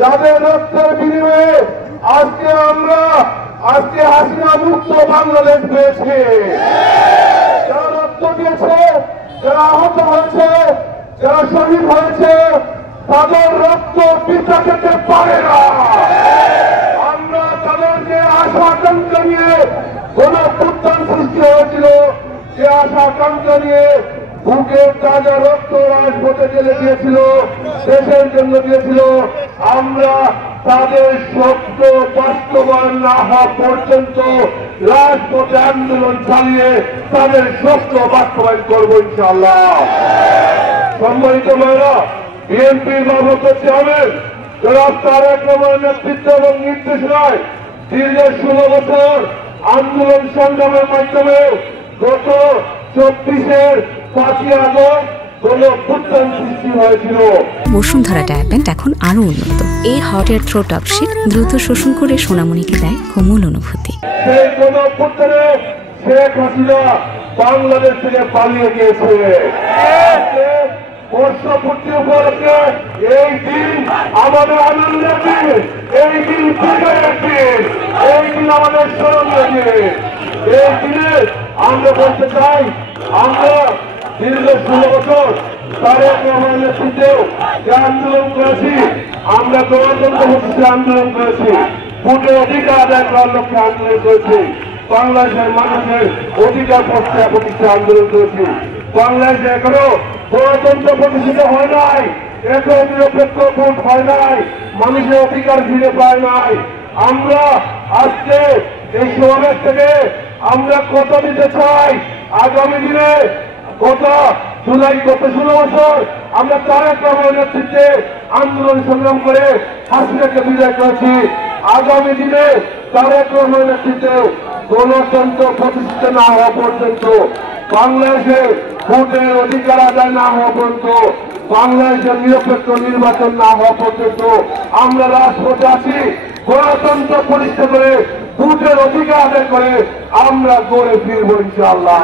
যাদের রক্তের বিনিময়ে আজকে হাসিনা মুক্ত বাংলাদেশ পেয়েছে। যারা রক্ত দিয়েছে, যারা আহত হয়েছে, যারা শহীদ হয়েছে, তাদের রক্ত পিতা খেতে পারে না। আমরা তাদেরকে আশা আকাঙ্ক্ষা নিয়ে গণঅভ্যুত্থান সৃষ্টি হয়েছিল, সে আশা আকাঙ্ক্ষা নিয়ে বুকের তাজা রক্ত রাজপথে ঢেলে দিয়েছিল, দেশের জন্য দিয়েছিল। আমরা তাদের স্বপ্ন বাস্তবায়ন না হওয়া পর্যন্ত রাজপথে আন্দোলন চালিয়ে তাদের স্বপ্ন বাস্তবায়ন করবো ইনশাআল্লাহ। সম্মানিত মেয়েরা, বিএনপির ভারপ্রাপ্ত হবে জনাব তারেক রহমানের নেতৃত্ব এবং নির্দেশনায় দীর্ঘ 16 বছর আন্দোলন সংগ্রামের মাধ্যমে গত 24-এর 5ই আগস্ট গণঅভ্যুত্থান সৃষ্টি হয়েছিল। বসুন্ধরা ডায়াপেন্ট এখন আরো উন্নত। এই হট এয়ার থ্রো টপশিট দ্রুত শোষণ করে সোনামণিকে দেয় কোমল অনুভূতি। সেই গণঅভ্যুত্থানে শেখ হাসিনা বাংলাদেশ থেকে পালিয়ে গিয়েছে। বর্ষপূর্তি উপলক্ষে এই দিন আমাদের আনন্দের দিন, এই দিন বিজয়ের দিন, এই দিন আমাদের স্মরণীয় দিন। এই দিনে আমরা বলতে চাই, আমরা দীর্ঘ 16 বছর তারেক রহমানের নেতৃত্বে যে আন্দোলন করেছি, আমরা গণতন্ত্র প্রতিষ্ঠা আন্দোলন করেছি, ভোটের অধিকার আদায় করার লক্ষ্যে আন্দোলন করেছি, বাংলাদেশের মানুষের অধিকার প্রতিষ্ঠা আন্দোলন করেছি। বাংলাদেশে এখনো গণতন্ত্র প্রতিষ্ঠিত হয় নাই, এখন নিরপেক্ষ ভোট হয় নাই, মানুষের অধিকার ফিরে পায় নাই। আমরা আজকে এই সমাবেশ থেকে আমরা কথা দিতে চাই, আগামী দিনে গত 16 বছর আমরা তারেক রহমানের নেতৃত্বে আন্দোলন সংগ্রাম করে হাসিনাকে বিজয় করেছি। আগামী দিনে তারেক রহমানের নেতৃত্বে গণতন্ত্র প্রতিষ্ঠিত না হওয়া পর্যন্ত, বাংলাদেশে ভোটের অধিকার আদায় না হওয়া পর্যন্ত, বাংলাদেশের নিরপেক্ষ নির্বাচন না হওয়া পর্যন্ত আমরা রাজপথে আছি। গণতন্ত্র প্রতিষ্ঠা করে ভোটের অধিকার আদায় করে আমরা গড়ে ফিরবো ইনশাআল্লাহ।